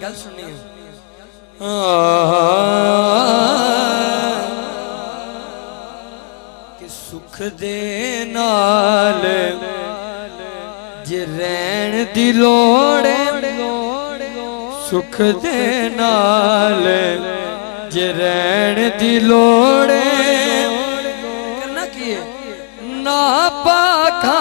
गल सुनिए कि सुख दे नाल जे रैन दी लोड़ सुख दे नाल जे रैन दी लोड़ करना की है ना पाखा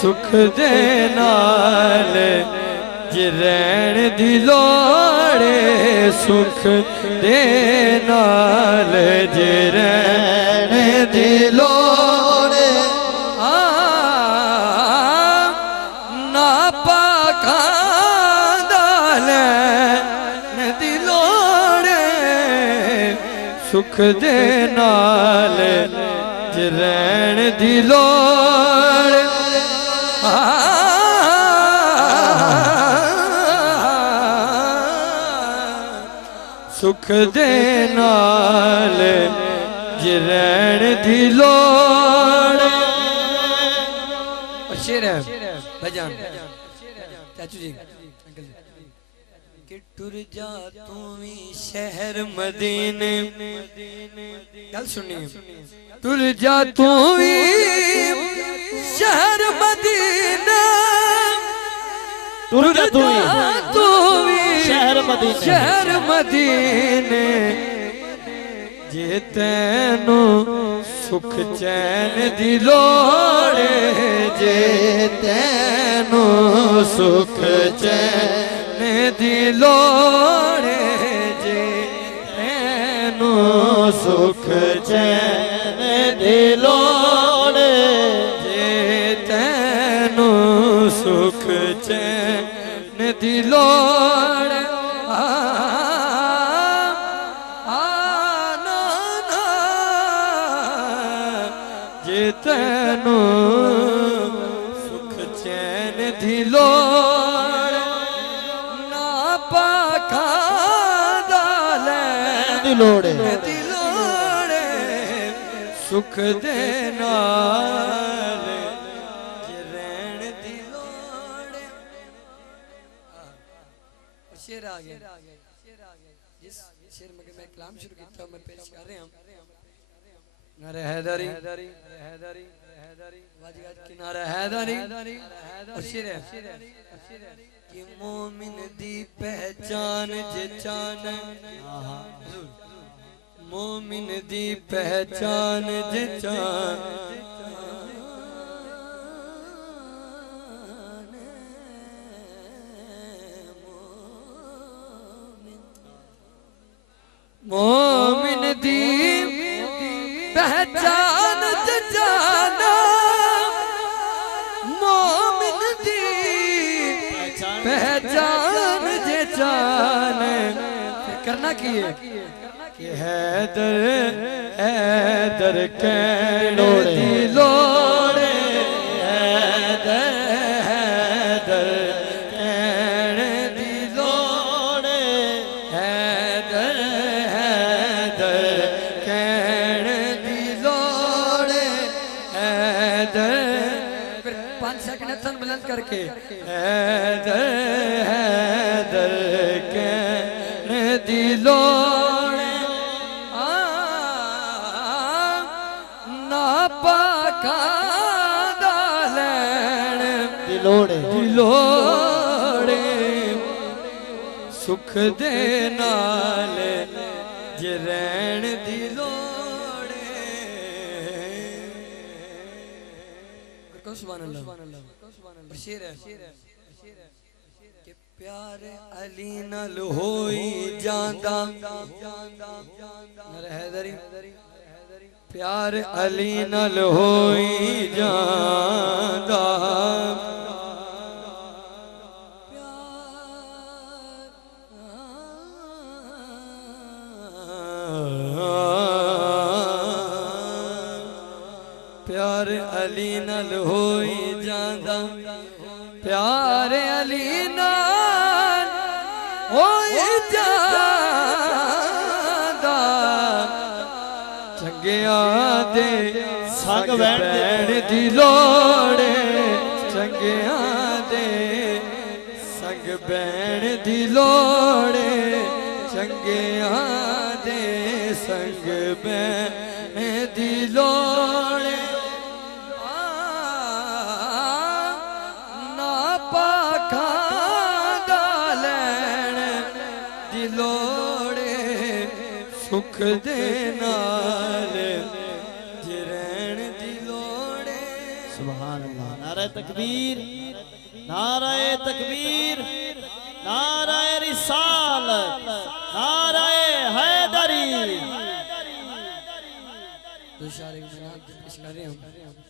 सुख दे नाल जे रैन दी लोड़ सुख दे नाल जे रैन दी लोड़ ना पाखा लैन दी लोड़ सुख दे नाल जे रैन दी लोड़ सुख दे नाल जे रैन दी लोड़ शेर है भजन चाचू जी कि टुर जा तू भी शहर मदीने गल सुनिए टुर जा तू भी शहर मदीना टुर जा तू भी शहर मदीने जे तैनू सुख चैन दी लोड़ जे तैनू सुख चैन दी लोड़ जे तैनू सुख चैन दी लोड़ जे तैनू सुख चैन दी लोड़ जे तैनू सुख चैन दी लोड़ ना पाखा लैन दी लोड़ सुख दे नाल जे रैन दी लोड़ शेर आ गया जिस शेर में मैं कलाम शुरू किया मैं पेश कर रहा हूं नारे हैदरी वाजिगात किनारा हैदरी और शेर है कि मोमिन दी पहचान जे चान मोमिन दी पहचान जे चान मोमिन दी पहचान जे जाना मोमिन दी पहचान जे जान करना की है कि हैदर हैदर कैन दी लोड़ हैदर हैदर कैन दी लोड़ हैदर हैदर कैन दी लोड़ हैदर फिर 5 सेकंड तन बुलंद करके हैदर हैदर कैन दी लोड़ ना पाखा लैन दी लोड़ सुख दे नाल जे रैन दी लोड़ सुभान अल्लाह शेर है कि प्यार अली नाल होई जांदा नारे हैदरी प्यार अली नाल होई जांदा प्यार अली नाल होई जांदा प्यार अली नाल होई जांदा चंगिया दे संग बैण दी लोड़े चंगियां दे संग बैण दी लोड़े चंगियां दे संग बैण दी लोड़े ना पाखा दा लैण दी लोड़े सुख दे नाल जिरैण दी लोड़े। सुभान अल्लाह। नारे तकबीर, नारे तकबीर, नारे रिसालत, नारे हैदरी। दो शारे के पेश कर रहे हैं।